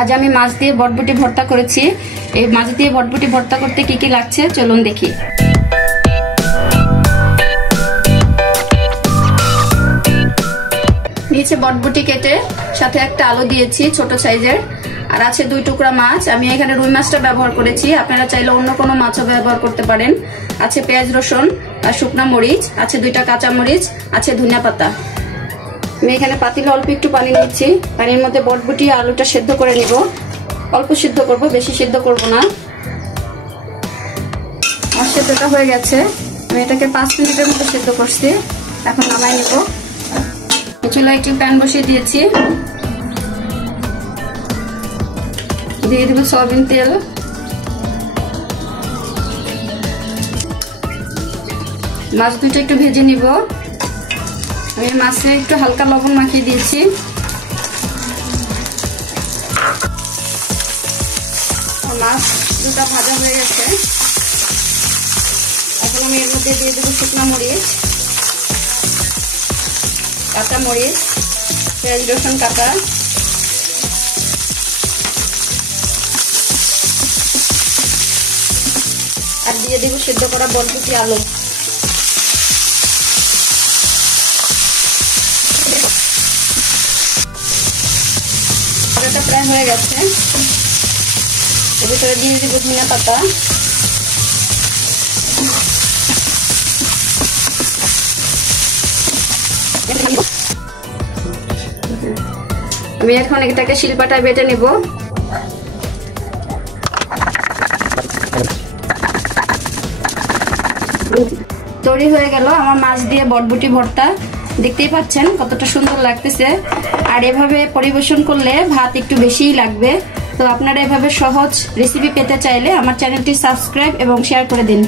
আজ আমি মাছ দিয়ে বটবটি ভর্তা করেছি। এই মাছ দিয়ে বটবটি ভর্তা করতে কি কি লাগছে চলুন দেখি। নিচে বটবটি কেটে সাথে একটা আলু দিয়েছি ছোট সাইজের, আর আছে 2 টুকরা মাছ। আমি এখানে রুই মাছটা ব্যবহার করেছি, আপনারা চাইলে অন্য কোনো মাছও ব্যবহার করতে পারেন। আছে পেঁয়াজ রসুন আর শুকনো মরিচ, আছে 2টা কাঁচা মরিচ, আছে ধনিয়া পাতা। আমি এখানে পাতিলে অল্প একটু পানি নিচ্ছি, পানির মধ্যে বটবটি আলুটা সেদ্ধ করে নিব। অল্প সিদ্ধ করব, বেশি সিদ্ধ করব না। আমার সেদ্ধটা হয়ে গেছে, আমি এটাকে 5 মিনিটের মতো সেদ্ধ করছি। এখন নামাই নিব। চুলায় একটু প্যান বসিয়ে দিয়েছি, দিয়ে দেব সয়াবিন তেল। মাছ দুটো একটু ভেজে নিব। আমি মাছে একটু হালকা লবণ মাখিয়ে দিয়েছি। মাছ দুটো ভাজা হয়ে গেছে। এখন আমি এর মধ্যে দিয়ে দেবো শুকনো মরিচ, কাঁচা মরিচ, পেঁয়াজ রসুন কাটা, আর দিয়ে দেবো সিদ্ধ করা বটবটি আলু। প্রায় হয়ে গেছে, এর ভিতরে দিয়ে দেবো ধনিয়া পাতা। আমি এখন এটাকে শিলপাটায় বেটে নেব। তৈরি হয়ে গেল আমার মাছ দিয়ে বটবটি ভর্তা। দেখতেই পাচ্ছেন কতটা সুন্দর লাগতেছে, আর এভাবে পরিবেশন করলে ভাত একটু বেশিই লাগবে। তো আপনারা এভাবে সহজ রেসিপি পেতে চাইলে আমার চ্যানেলটি সাবস্ক্রাইব এবং শেয়ার করে দিন।